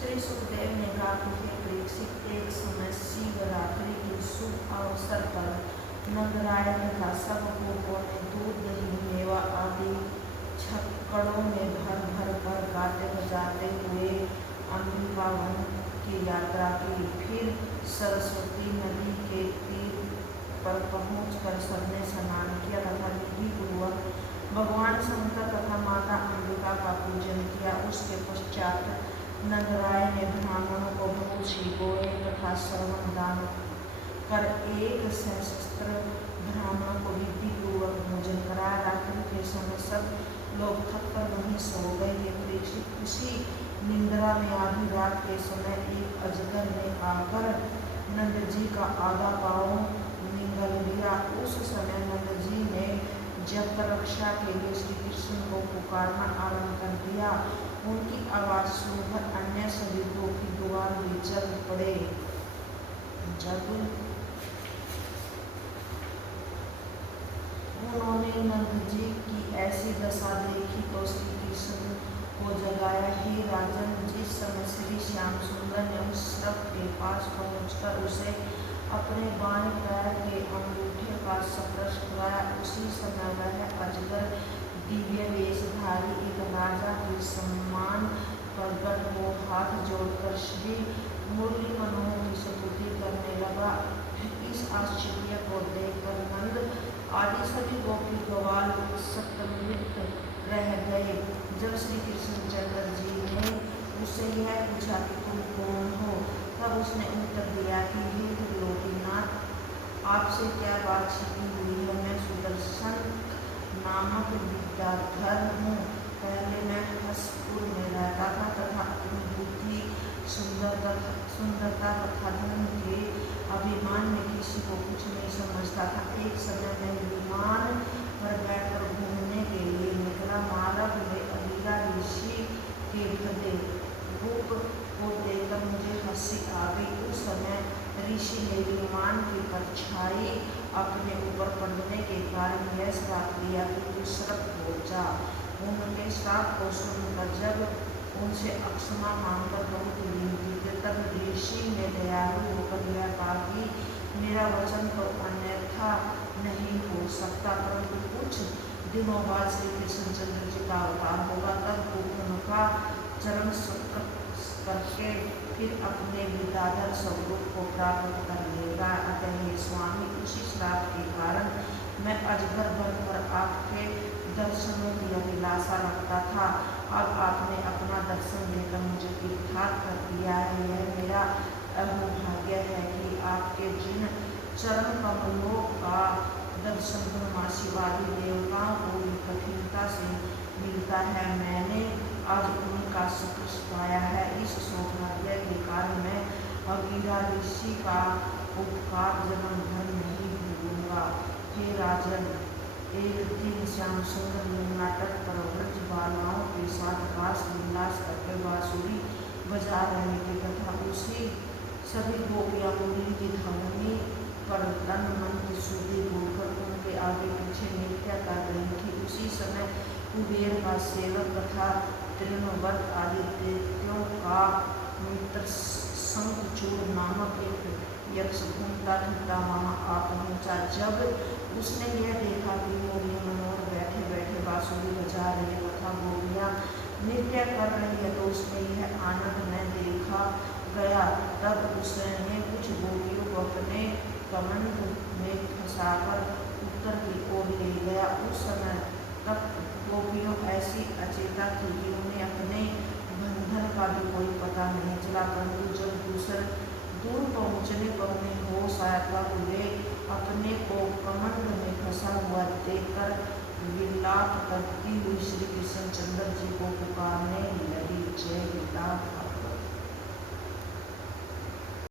श्री सुखदेव ने कहा कि हे परीक्षित, एक समय शिवरात्रि के शुभ अवसर पर नंदराय तथा सब गोपों ने दूध, दही, मेवा आदि छक्कड़ों में भर भर कर गाते बजाते हुए अंबिका वन की यात्रा की। फिर सरस्वती नदी के तीर पर पहुंचकर सबने स्नान किया तथा विधि पूर्वक भगवान शंकर तथा माता अंबिका का पूजन किया। उसके पश्चात नंदराय ने ब्राह्मणों को बहुत सी गोए तथा श्रवण दान कर एक सहस्त्र ब्राह्मणों को विधि पूर्वक भोजन कराया। रात्रि के समय सब लोग थक कर वहीं सो गए। ये परीक्षित, उसी निंद्रा में आधी रात के समय एक अजगर ने आकर नंद जी का आधा पाँव निगल लिया। उस समय नंद जी ने जप रक्षा के लिए श्री कृष्ण को पुकारना आरंभ कर दिया। उनकी आवाज सुनकर अन्य सभी गोपी द्वार भी जग पड़े। जब उन्होंने नंद जी की ऐसी दशा देखी तो श्री कृष्ण को जगाया। हे राजन, जिस समय श्री श्याम सुंदर ने उस सर्प के पास पहुंचकर उसे अपने बाएं पैर के अंगूठे का स्पर्श कराया, उसी समय वह अजगर दिव्य वेशधारी एक राजा के सम्मान प्रकट हो हाथ जोड़कर श्री मुरली मनोहर की स्तुति करने लगा। इस आश्चर्य को देखकर नंद आदि सभी गोपी ग्वाल सत्तमित रह गए। जब श्री कृष्णचंद्र जी ने उससे यह पूछा कि तुम कौन हो, तब उसने उत्तर दिया कि हे त्रिलोकीनाथ, आपसे क्या बात छिपी हुई है। मैं सुदर्शन नामक विद्याधर हूँ। पहले मैं हसपुर में रहता था तथा अपनी बुद्धि, सुंदरता तथा धन के अभिमान में किसी को कुछ नहीं समझता था। एक समय मैं विमान पर बैठकर घूमने के लिए निकला। मार्ग में अलीला ऋषि के भदे रूप को देखकर मुझे हंसी आ गई। उस समय ऋषि ने विमान की परछाई अपने ऊपर पड़ने के कारण यह श्राप दिया कि तू सर्प हो जा। उनके श्राप को सुनकर जब उनसे अक्षमा मांगकर बहुत विनती की, तब ऋषि ने दयालु होकर यह कहा कि मेरा वचन तो अन्यथा नहीं हो सकता, परंतु कुछ दिनों बाद श्री कृष्णचंद्र जी का अवतार होगा, तब वो उनका चरण स्पर्श करके फिर अपने विद्याधर स्वरूप को प्राप्त कर लेगा। अतः हे स्वामी, उसी श्राप के कारण मैं अजगर बनकर आपके दर्शनों की अभिलाषा रखता था। अब आपने अपना दर्शन देकर मुझे तीर्थार्थ कर दिया है। यह मेरा अहोभाग्य है कि आपके जिन चरण कमलों का दर्शन ब्रह्माशिवादी देवताओं को भी कठिनता से मिलता है। मैंने आज उनका सुकृत पाया है। इस सौभाग्य के कारण मैं अगीरा ऋषि का उपकार जन्म भर नहीं भूलूंगा। हे राजन, एक दिन श्याम सुंदर यमुना तट पर व्रज बालाओं के साथ रास विलास करके बांसुरी बजा रहे थे तथा उसी सभी गोपियां मुरली की धवनी पर तन मन की शुद्धि बोलकर उनके आगे पीछे नृत्य कर रही थी। उसी समय कुबेर का सेवक तथा तृणवत आदि दैत्यों का मित्र शंखचूड़ नामक एक यक्ष घूमता फिरता वहां आ पहुंचा। जब उसने यह देखा कि मुरली मनोहर बैठे बैठे बांसुरी बजा रहे तथा गोपियां नृत्य कर रही है, तो उसमें यह आनंद न देखा गया। तब उसने कुछ गोपियों को अपने कमंड में फंसाकर उत्तर की ओर ले गया। उस समय तक गोपियों ऐसी अचेता थी कि उन्हें अपने बंधन का भी कोई पता नहीं चला, परंतु जब दूर पहुंचने पर उन्हें होश आया तब वे अपने को कमंड में फंसा हुआ देखकर विलाप करती हुई श्री कृष्णचंद्र जी को पुकारने लगी। जय विलाप।